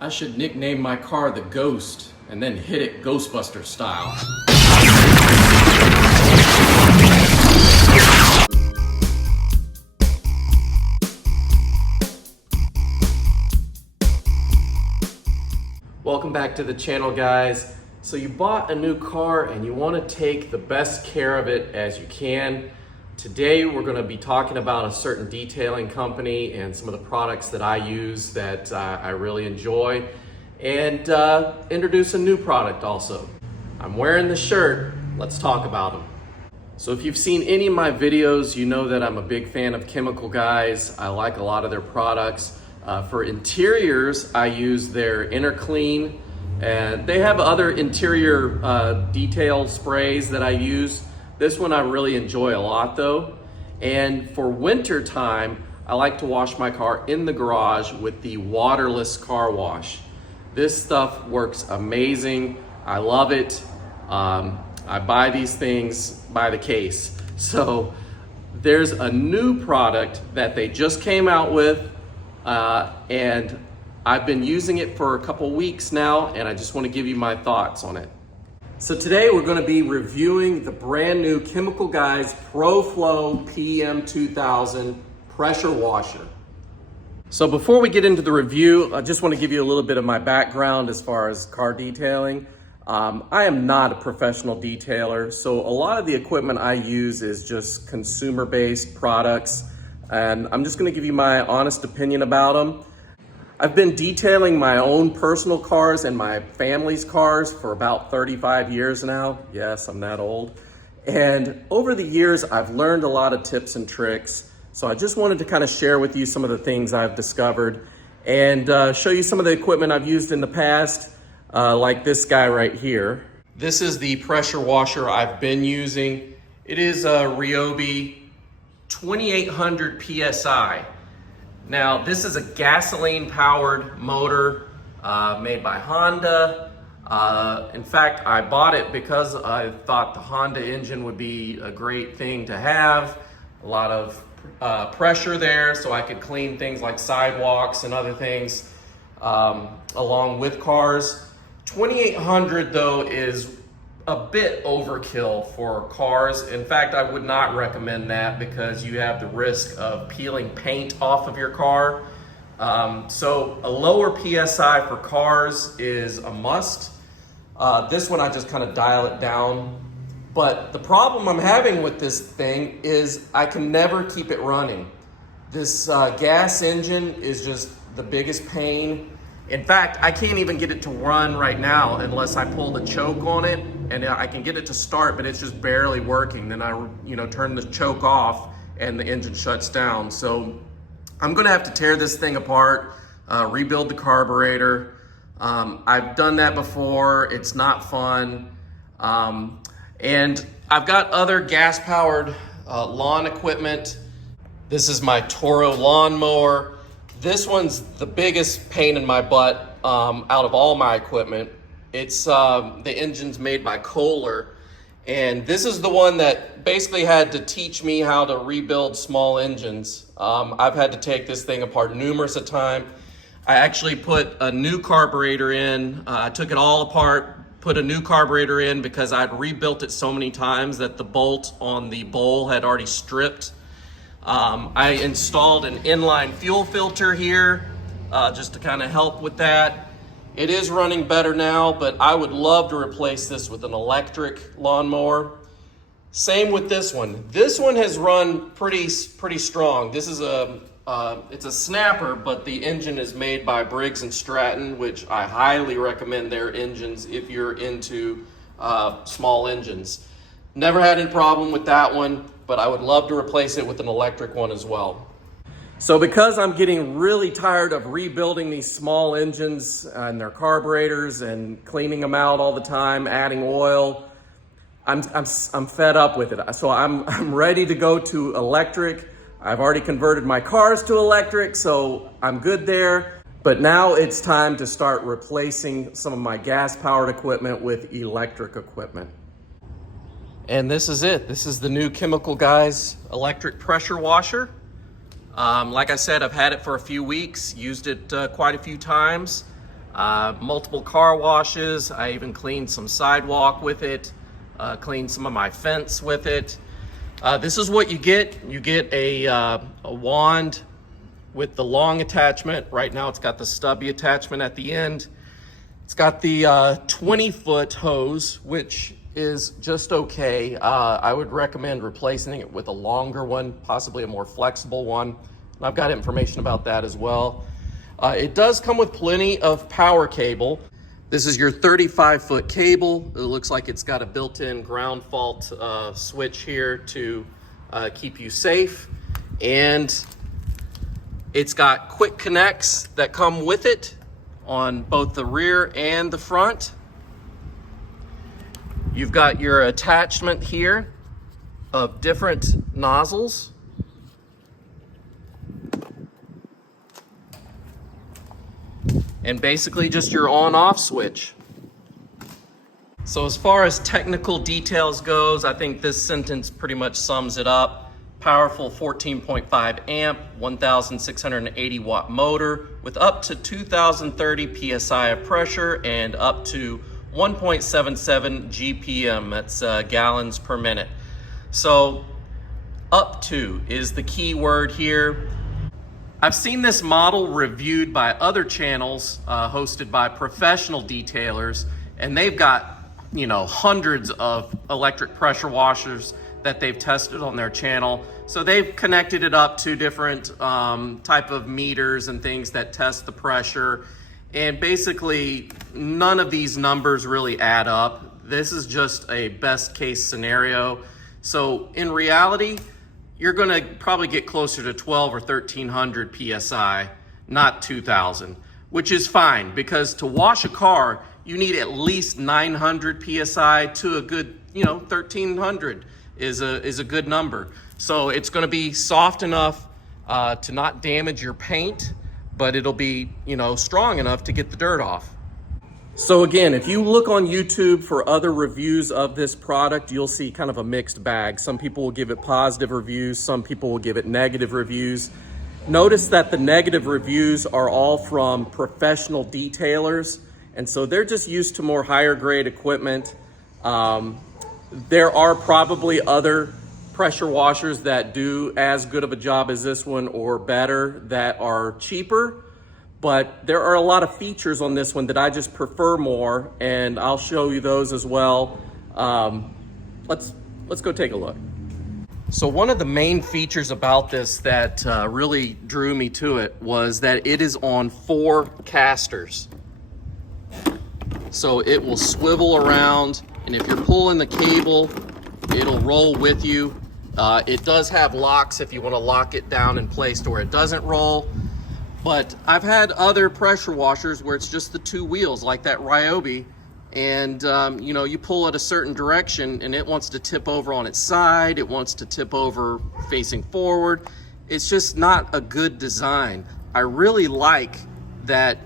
I should nickname my car the Ghost and then hit it Ghostbuster style. Welcome back to the channel, guys. So you bought a new car and you want to take the best care of it as you can. Today we're going to be talking about a certain detailing company and some of the products that I use that I really enjoy, and introduce a new product also. I'm wearing the shirt. Let's talk about them. So if you've seen any of my videos, you know that I'm a big fan of Chemical Guys. I like a lot of their products. For interiors, I use their Inner Clean, and they have other interior detail sprays that I use. This one I really enjoy a lot though. And for winter time, I like to wash my car in the garage with the waterless car wash. This stuff works amazing. I love it. I buy these things by the case. So there's a new product that they just came out with, and I've been using it for a couple weeks now, and I just want to give you my thoughts on it. So today we're going to be reviewing the brand new Chemical Guys Proflow PM2000 pressure washer. So before we get into the review, I just want to give you a little bit of my background as far as car detailing. I am not a professional detailer, so a lot of the equipment I use is just consumer-based products, and I'm just going to give you my honest opinion about them. I've been detailing my own personal cars and my family's cars for about 35 years now. Yes, I'm that old. And over the years, I've learned a lot of tips and tricks. So I just wanted to kind of share with you some of the things I've discovered and show you some of the equipment I've used in the past, like this guy right here. This is the pressure washer I've been using. It is a Ryobi 2800 PSI. Now, this is a gasoline-powered motor made by Honda. In fact, I bought it because I thought the Honda engine would be a great thing to have. A lot of pressure there, so I could clean things like sidewalks and other things along with cars. 2800 though is a bit overkill for cars. In fact, I would not recommend that because you have the risk of peeling paint off of your car. So a lower PSI for cars is a must. This one I just kind of dial it down. But the problem I'm having with this thing is I can never keep it running. This gas engine is just the biggest pain. In fact, I can't even get it to run right now unless I pull the choke on it, and I can get it to start, but it's just barely working. Then I turn the choke off and the engine shuts down. So I'm gonna have to tear this thing apart, rebuild the carburetor. I've done that before. It's not fun. And I've got other gas-powered lawn equipment. This is my Toro lawnmower. This one's the biggest pain in my butt out of all my equipment. It's the engine's made by Kohler, and this is the one that basically had to teach me how to rebuild small engines. I've had to take this thing apart numerous a time. I actually put a new carburetor in. I took it all apart, put a new carburetor in because I'd rebuilt it so many times that the bolt on the bowl had already stripped. I installed an inline fuel filter here just to kind of help with that. It is running better now, but I would love to replace this with an electric lawnmower. Same with this one. This one has run pretty strong. This is it's a snapper, but the engine is made by Briggs & Stratton, which I highly recommend their engines if you're into small engines. Never had any problem with that one, but I would love to replace it with an electric one as well. So because I'm getting really tired of rebuilding these small engines and their carburetors and cleaning them out all the time, adding oil, I'm fed up with it. So I'm ready to go to electric. I've already converted my cars to electric, so I'm good there. But now it's time to start replacing some of my gas-powered equipment with electric equipment. And this is it. This is the new Chemical Guys electric pressure washer. Like I said, I've had it for a few weeks, used it quite a few times. Multiple car washes. I even cleaned some sidewalk with it, cleaned some of my fence with it. This is what you get. You get a wand with the long attachment. Right now it's got the stubby attachment at the end. It's got the 20-foot hose, which is just okay. I would recommend replacing it with a longer one, possibly a more flexible one. And I've got information about that as well. It does come with plenty of power cable. This is your 35-foot cable. It looks like it's got a built-in ground fault switch here to keep you safe. And it's got quick connects that come with it on both the rear and the front. You've got your attachment here of different nozzles. And basically just your on-off switch. So as far as technical details goes, I think this sentence pretty much sums it up. Powerful 14.5 amp, 1,680 watt motor with up to 2,030 PSI of pressure and up to 1.77 GPM, that's gallons per minute. So up to is the key word here. I've seen this model reviewed by other channels hosted by professional detailers, and they've got, you know, hundreds of electric pressure washers that they've tested on their channel. So they've connected it up to different type of meters and things that test the pressure. And basically, none of these numbers really add up. This is just a best case scenario. So in reality, you're gonna probably get closer to 12 or 1300 PSI, not 2000, which is fine because to wash a car, you need at least 900 PSI to a good, 1300 is a good number. So it's gonna be soft enough to not damage your paint, but it'll be, strong enough to get the dirt off. So again, if you look on YouTube for other reviews of this product, you'll see kind of a mixed bag. Some people will give it positive reviews, some people will give it negative reviews. Notice that the negative reviews are all from professional detailers, and so they're just used to more higher grade equipment. There are probably other pressure washers that do as good of a job as this one or better that are cheaper. But there are a lot of features on this one that I just prefer more, and I'll show you those as well. Let's go take a look. So one of the main features about this that really drew me to it was that it is on 4 casters. So it will swivel around, and if you're pulling the cable, it'll roll with you. It does have locks if you want to lock it down in place to where it doesn't roll. But I've had other pressure washers where it's just the 2 wheels, like that Ryobi, and you pull it a certain direction and it wants to tip over on its side, it wants to tip over facing forward. It's just not a good design. I really like that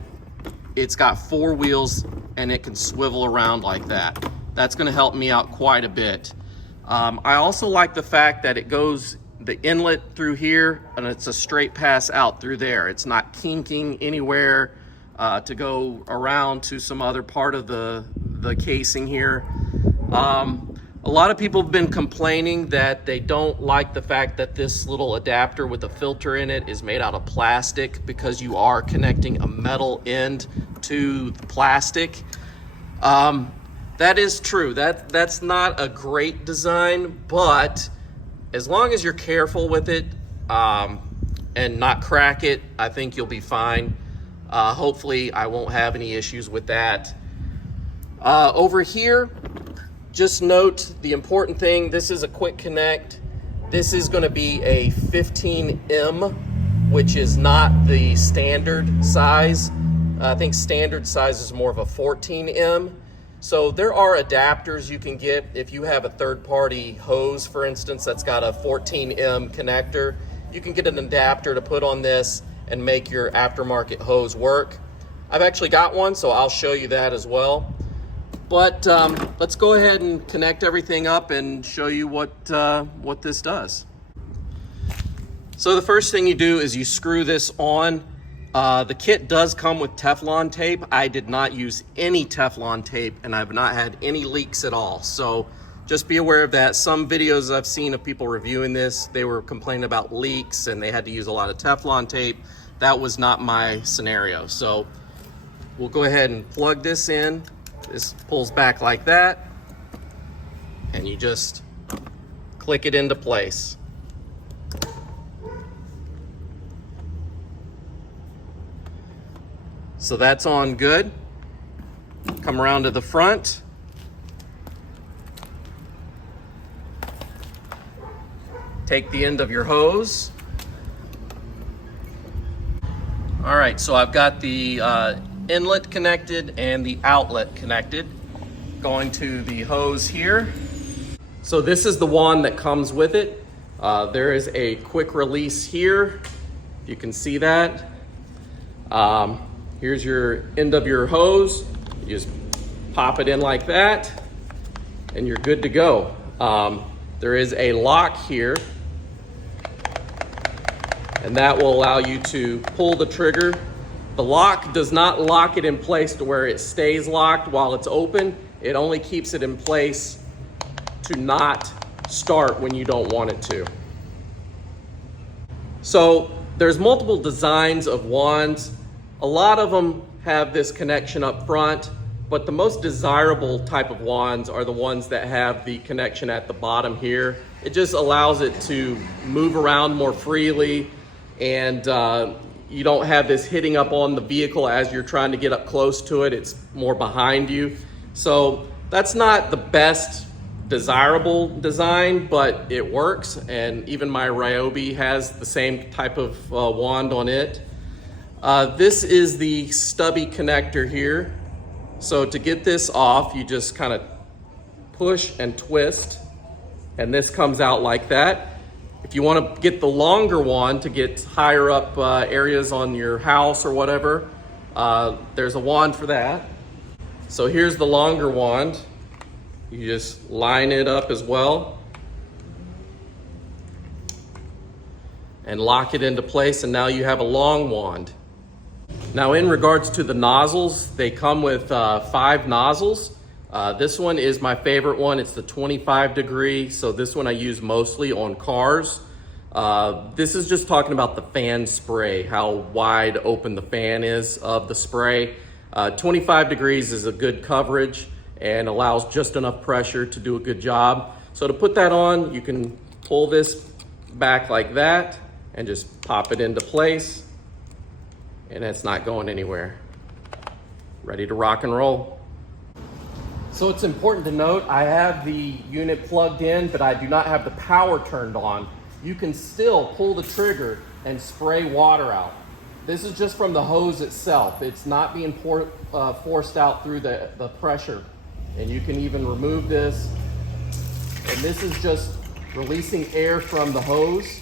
it's got 4 wheels and it can swivel around like that. That's gonna help me out quite a bit. I also like the fact that it goes the inlet through here and it's a straight pass out through there. It's not kinking anywhere to go around to some other part of the casing here. A lot of people have been complaining that they don't like the fact that this little adapter with a filter in it is made out of plastic because you are connecting a metal end to the plastic. That is true. That's not a great design, but as long as you're careful with it and not crack it, I think you'll be fine. Hopefully I won't have any issues with that. Over here, just note the important thing, this is a quick connect. This is gonna be a 15M, which is not the standard size. I think standard size is more of a 14M. So there are adapters you can get if you have a third-party hose, for instance, that's got a 14M connector. You can get an adapter to put on this and make your aftermarket hose work. I've actually got one, so I'll show you that as well. But let's go ahead and connect everything up and show you what this does. So the first thing you do is you screw this on, The kit does come with Teflon tape. I did not use any Teflon tape and I've not had any leaks at all. So just be aware of that. Some videos I've seen of people reviewing this, they were complaining about leaks and they had to use a lot of Teflon tape. That was not my scenario. So we'll go ahead and plug this in. This pulls back like that and you just click it into place. So that's on good. Come around to the front. Take the end of your hose. All right, so I've got the inlet connected and the outlet connected. Going to the hose here. So this is the wand that comes with it. There is a quick release here. You can see that. Here's your end of your hose. You just pop it in like that and you're good to go. There is a lock here and that will allow you to pull the trigger. The lock does not lock it in place to where it stays locked while it's open. It only keeps it in place to not start when you don't want it to. So there's multiple designs of wands. A lot of them have this connection up front, but the most desirable type of wands are the ones that have the connection at the bottom here. It just allows it to move around more freely and you don't have this hitting up on the vehicle as you're trying to get up close to it. It's more behind you. So that's not the best desirable design, but it works. And even my Ryobi has the same type of wand on it. This is the stubby connector here. So to get this off, you just kind of push and twist, and this comes out like that. If you want to get the longer wand to get higher up areas on your house or whatever, there's a wand for that. So here's the longer wand. You just line it up as well and lock it into place, and now you have a long wand. Now in regards to the nozzles, they come with 5 nozzles. This one is my favorite one. It's the 25 degree. So this one I use mostly on cars. This is just talking about the fan spray, how wide open the fan is of the spray. 25 degrees is a good coverage and allows just enough pressure to do a good job. So to put that on, you can pull this back like that and just pop it into place. And it's not going anywhere. Ready to rock and roll. So it's important to note, I have the unit plugged in, but I do not have the power turned on. You can still pull the trigger and spray water out. This is just from the hose itself. It's not being forced out through the pressure. And you can even remove this. And this is just releasing air from the hose.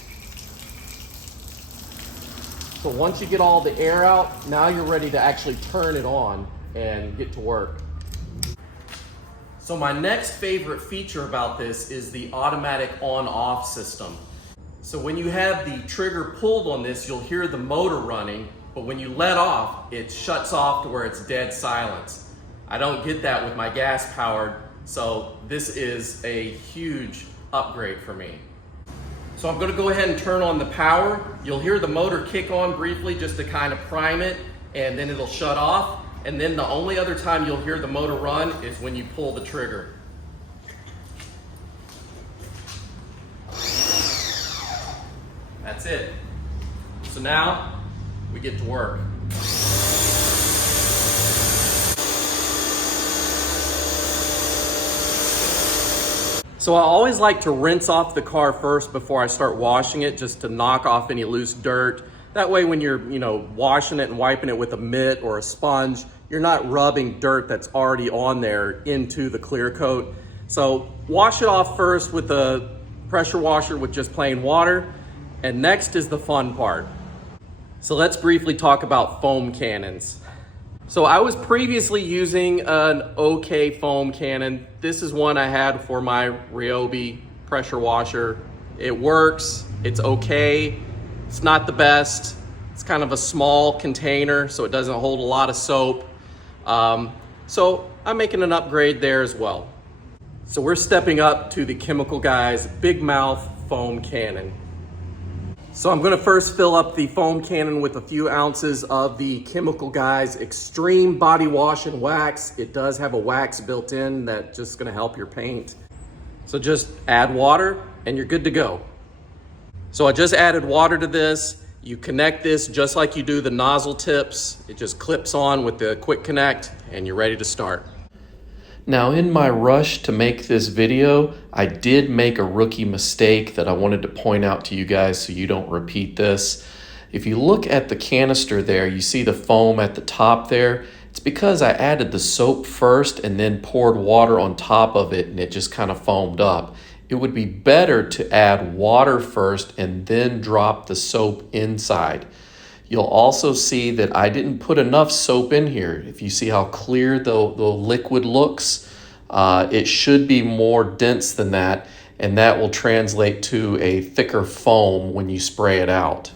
So once you get all the air out, now you're ready to actually turn it on and get to work. So my next favorite feature about this is the automatic on-off system. So when you have the trigger pulled on this, you'll hear the motor running, but when you let off, it shuts off to where it's dead silence. I don't get that with my gas powered, so this is a huge upgrade for me. So I'm gonna go ahead and turn on the power. You'll hear the motor kick on briefly just to kind of prime it, and then it'll shut off. And then the only other time you'll hear the motor run is when you pull the trigger. That's it. So now we get to work. So I always like to rinse off the car first before I start washing it, just to knock off any loose dirt. That way when you're, washing it and wiping it with a mitt or a sponge, you're not rubbing dirt that's already on there into the clear coat. So wash it off first with a pressure washer with just plain water. And next is the fun part. So let's briefly talk about foam cannons. So I was previously using an OK foam cannon. This is one I had for my Ryobi pressure washer. It works, it's okay. It's not the best. It's kind of a small container, so it doesn't hold a lot of soap. So I'm making an upgrade there as well. So we're stepping up to the Chemical Guys Big Mouth Foam Cannon. So I'm gonna first fill up the foam cannon with a few ounces of the Chemical Guys Extreme Body Wash and Wax. It does have a wax built in that's just gonna help your paint. So just add water and you're good to go. So I just added water to this. You connect this just like you do the nozzle tips. It just clips on with the quick connect and you're ready to start. Now, in my rush to make this video, I did make a rookie mistake that I wanted to point out to you guys so you don't repeat this. If you look at the canister there, you see the foam at the top there. It's because I added the soap first and then poured water on top of it and it just kind of foamed up. It would be better to add water first and then drop the soap inside. You'll also see that I didn't put enough soap in here. If you see how clear the liquid looks, it should be more dense than that, and that will translate to a thicker foam when you spray it out.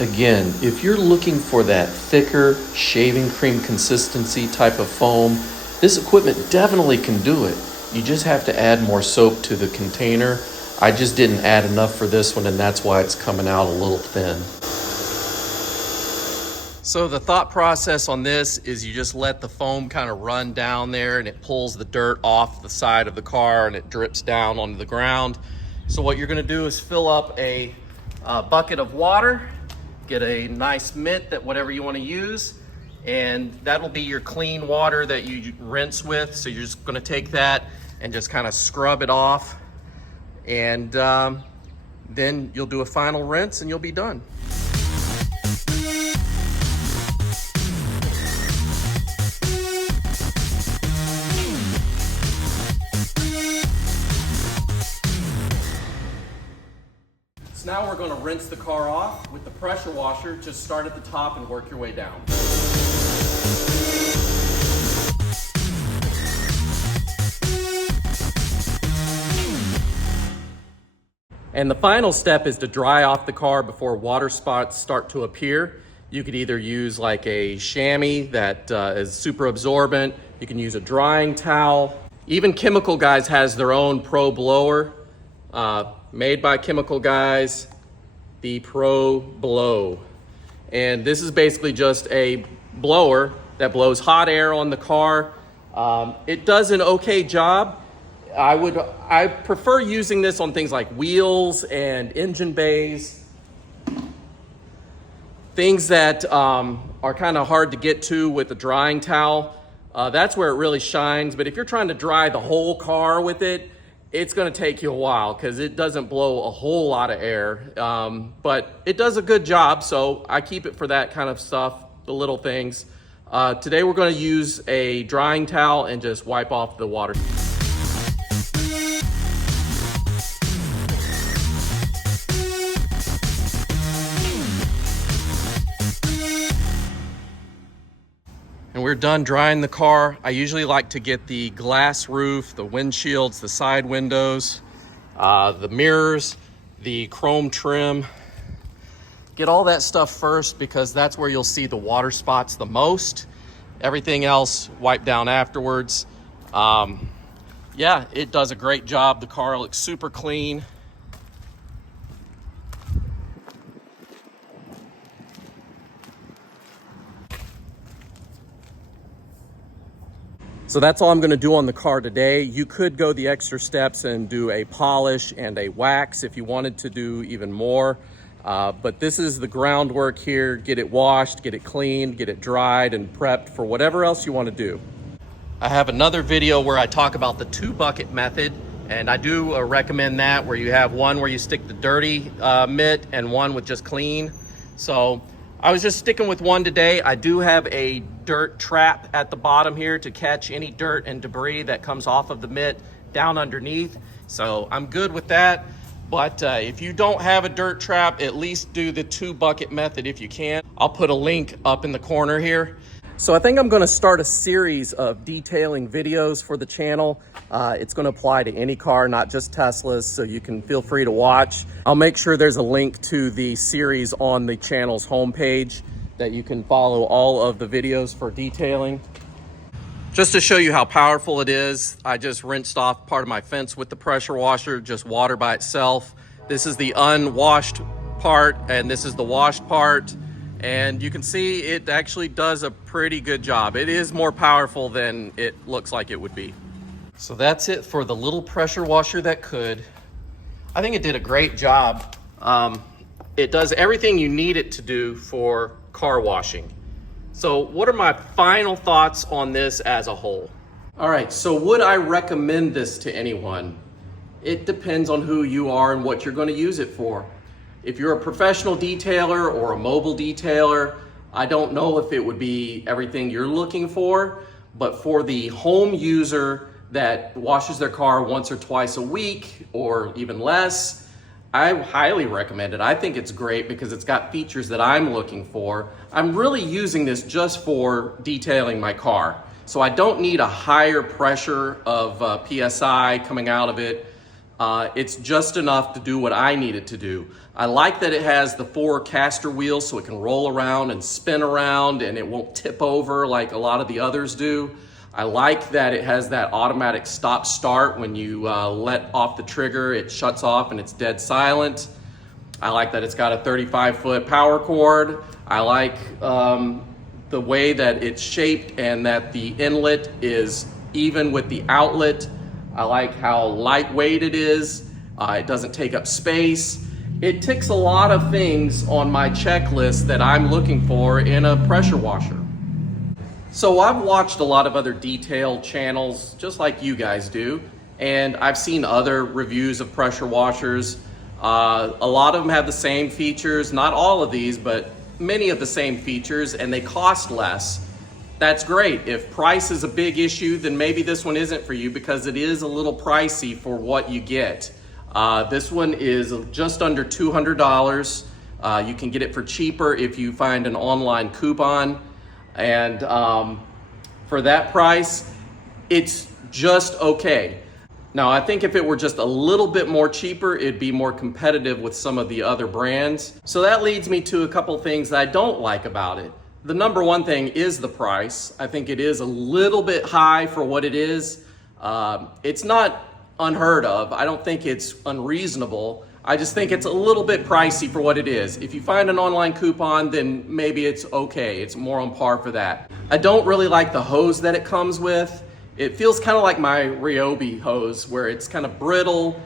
Again, if you're looking for that thicker shaving cream consistency type of foam, this equipment definitely can do it. You just have to add more soap to the container. I just didn't add enough for this one, and that's why it's coming out a little thin. So the thought process on this is you just let the foam kind of run down there and it pulls the dirt off the side of the car and it drips down onto the ground. So what you're gonna do is fill up a bucket of water. Get a nice mitt, that whatever you want to use, and that'll be your clean water that you rinse with. So you're just going to take that and just kind of scrub it off, and then you'll do a final rinse and you'll be done. Now we're going to rinse the car off with the pressure washer. Just start at the top and work your way down. And the final step is to dry off the car before water spots start to appear. You could either use like a chamois that is super absorbent. You can use a drying towel. Even Chemical Guys has their own Pro blower. Made by Chemical Guys, the Pro Blow. And this is basically just a blower that blows hot air on the car. It does an okay job. I prefer using this on things like wheels and engine bays. Things that are kind of hard to get to with a drying towel. That's where it really shines. But if you're trying to dry the whole car with it, it's going to take you a while because it doesn't blow a whole lot of air, but it does a good job, so I keep it for that kind of stuff, the little things. Today we're going to use a drying towel and just wipe off the water. And we're done drying the car. I usually like to get the glass roof, the windshields, the side windows, the mirrors, the chrome trim. Get all that stuff first because that's where you'll see the water spots the most. Everything else wipe down afterwards. Yeah, it does a great job. The car looks super clean. So that's all I'm going to do on the car today. You could go the extra steps and do a polish and a wax if you wanted to do even more. But this is the groundwork here. Get it washed, get it cleaned, get it dried and prepped for whatever else you want to do. I have another video where I talk about the 2-bucket method, and I do recommend that, where you have one where you stick the dirty mitt and one with just clean. So I was just sticking with one today. I do have a dirt trap at the bottom here to catch any dirt and debris that comes off of the mitt down underneath. So I'm good with that. But if you don't have a dirt trap, at least do the 2-bucket method if you can. I'll put a link up in the corner here. So I think I'm going to start a series of detailing videos for the channel. It's going to apply to any car, not just Teslas, so you can feel free to watch. I'll make sure there's a link to the series on the channel's homepage that you can follow all of the videos for detailing. Just to show you how powerful it is, I just rinsed off part of my fence with the pressure washer, just water by itself. This is the unwashed part and this is the washed part. And you can see it actually does a pretty good job. It is more powerful than it looks like it would be. So that's it for the little pressure washer that could. I think it did a great job. It does everything you need it to do for car washing. So what are my final thoughts on this as a whole? All right, so would I recommend this to anyone? It depends on who you are and what you're going to use it for. If you're a professional detailer or a mobile detailer, I don't know if it would be everything you're looking for, but for the home user that washes their car once or twice a week or even less, I highly recommend it. I think it's great because it's got features that I'm looking for. I'm really using this just for detailing my car. So I don't need a higher pressure of PSI coming out of it. It's just enough to do what I need it to do. I like that it has the 4 caster wheels so it can roll around and spin around and it won't tip over like a lot of the others do. I like that it has that automatic stop start. When you let off the trigger, it shuts off and it's dead silent. I like that it's got a 35-foot power cord. I like the way that it's shaped and that the inlet is even with the outlet. I like how lightweight it is. It doesn't take up space. It ticks a lot of things on my checklist that I'm looking for in a pressure washer. So I've watched a lot of other detail channels, just like you guys do, and I've seen other reviews of pressure washers. A lot of them have the same features, not all of these, but many of the same features, and they cost less. That's great. If price is a big issue, then maybe this one isn't for you because it is a little pricey for what you get. This one is just under $200. You can get it for cheaper if you find an online coupon. And for that price, it's just okay. Now, I think if it were just a little bit more cheaper, it'd be more competitive with some of the other brands. So that leads me to a couple things that I don't like about it. The number one thing is the price. I think it is a little bit high for what it is. It's not unheard of. I don't think it's unreasonable. I just think it's a little bit pricey for what it is. If you find an online coupon, then maybe it's okay. It's more on par for that. I don't really like the hose that it comes with. It feels kind of like my Ryobi hose, where it's kind of brittle.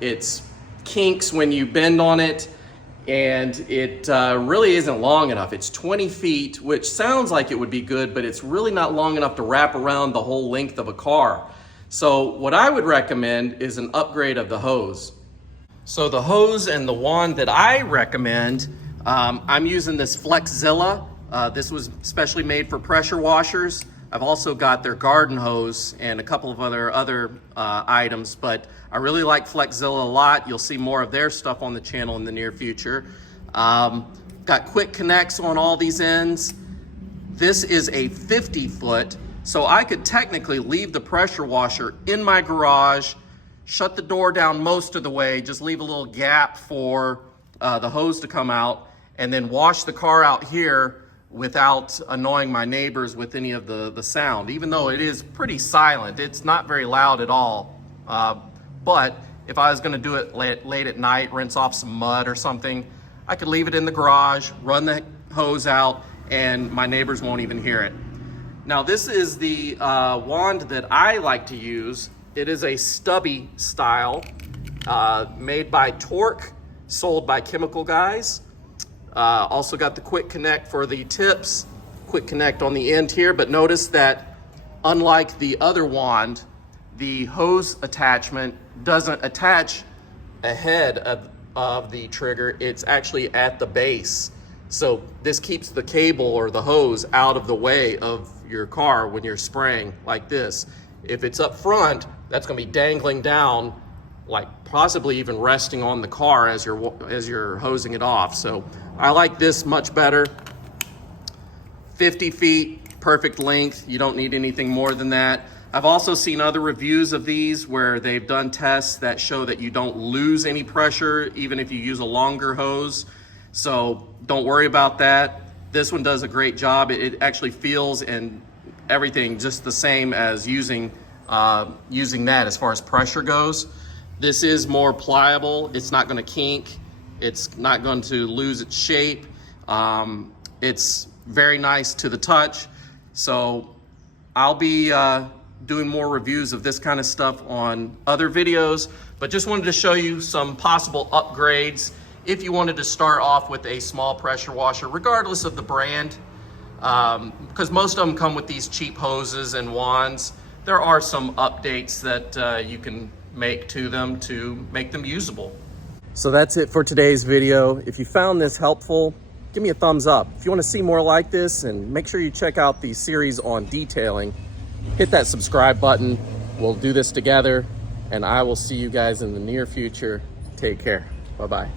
It's kinks when you bend on it, and it really isn't long enough. It's 20 feet, which sounds like it would be good, but it's really not long enough to wrap around the whole length of a car. So what I would recommend is an upgrade of the hose. So the hose and the wand that I recommend, I'm using this FlexZilla. This was specially made for pressure washers. I've also got their garden hose and a couple of other items, but I really like FlexZilla a lot. You'll see more of their stuff on the channel in the near future. Got quick connects on all these ends. This is a 50-foot, so I could technically leave the pressure washer in my garage, shut the door down most of the way, just leave a little gap for the hose to come out, and then wash the car out here without annoying my neighbors with any of the sound. Even though it is pretty silent, it's not very loud at all. But if I was gonna do it late at night, rinse off some mud or something, I could leave it in the garage, run the hose out, and my neighbors won't even hear it. Now this is the wand that I like to use. It is a stubby style, made by Torque, sold by Chemical Guys. Also got the quick connect for the tips, quick connect on the end here, but notice that unlike the other wand, the hose attachment doesn't attach ahead of the trigger. It's actually at the base. So this keeps the cable or the hose out of the way of your car when you're spraying like this. If it's up front, that's gonna be dangling down, like possibly even resting on the car as you're hosing it off. So I like this much better. 50 feet, perfect length. You don't need anything more than that. I've also seen other reviews of these where they've done tests that show that you don't lose any pressure even if you use a longer hose. So don't worry about that. This one does a great job. It actually feels and everything just the same as using that as far as pressure goes. This is more pliable. It's not going to kink. It's not going to lose its shape. It's very nice to the touch. So I'll be doing more reviews of this kind of stuff on other videos, but just wanted to show you some possible upgrades if you wanted to start off with a small pressure washer, regardless of the brand, because most of them come with these cheap hoses and wands. There are some updates that you can make to them to make them usable. So that's it for today's video. If you found this helpful, give me a thumbs up. If you want to see more like this, and make sure you check out the series on detailing, hit that subscribe button. We'll do this together, and I will see you guys in the near future. Take care. Bye-bye.